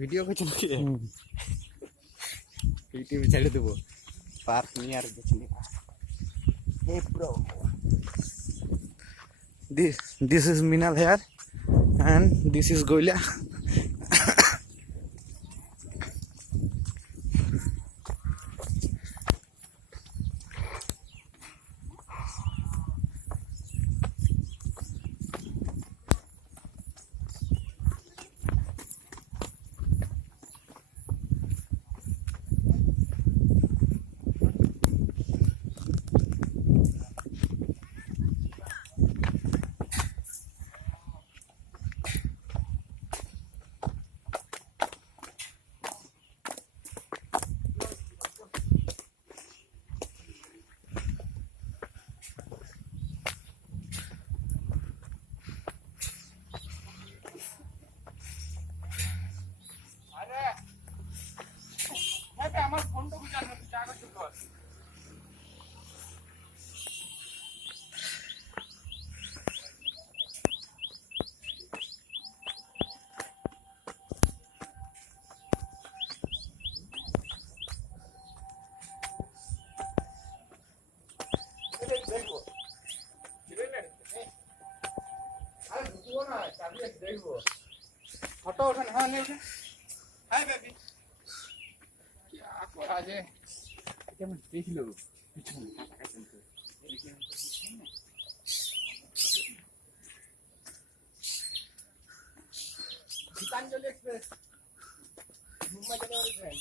Video করছো নাকি? ইউটিউবে ছেড়ে দেবো। পার্ক নিয়ে আর কিছু নেই। Hey bro, this is Minal here and this is Goila. আমার ফোনটা বুঝা না জায়গা তো কর দেখবো আরে দুটো না চাবি আছে দেখবো ফটো ওঠান হ্যাঁ নে হাই বেবি क्या करा जे क्या मैं देख लो पीछे टाटा का चलते गीतांजलि एक्सप्रेस मुंबई जाने वाली ट्रेन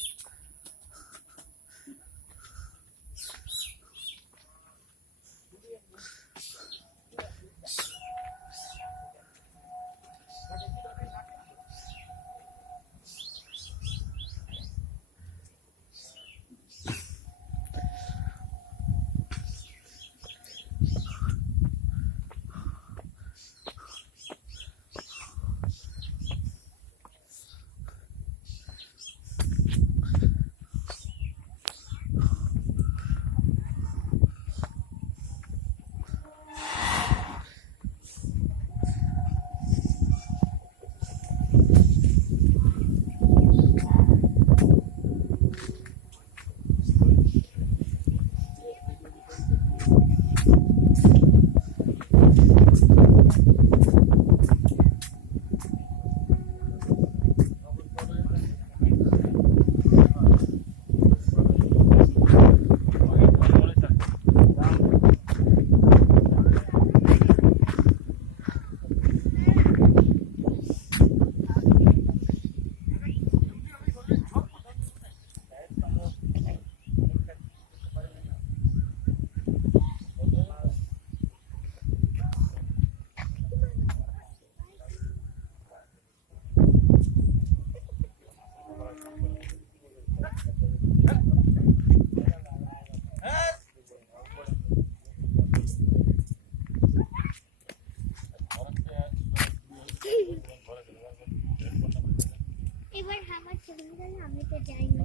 এবার আমার চলে গেল আমি তো যাই না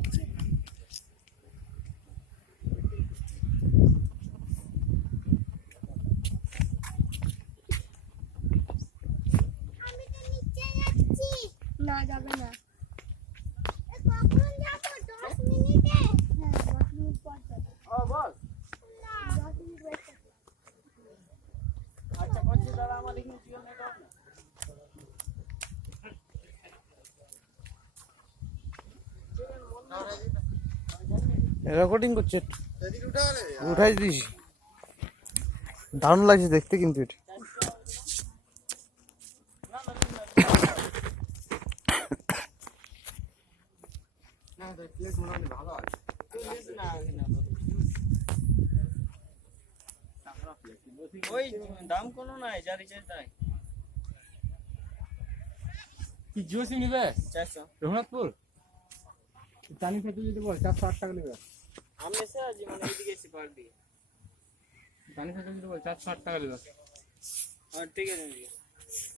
আমি তো নিচে যাচ্ছি না যাবে না কখন যাব 10 মিনিটে হ্যাঁ 10 মিনিট পর যাব ও বল না 10 মিনিট ওয়েট করতে আচ্ছা পৌঁছে দাঁড়া আমার এখানে জিও নেটওয়ার্ক রেকর্ডিং করছে উঠাই দিস দারুণ লাগছে দেখতে কিন্তু এটা ওই দাম কোনো নাই যা রিচার্জ নাই কি জিও সিম নিবে 400 রঘুনাথপুর চানি খেতে যদি বল 408 টাকা নেবে আমি এসে আছি মানে এইদিকে এসে পার দিয়ে চানি খেতে যদি বল 408 টাকা নেবে হ্যাঁ ঠিক আছে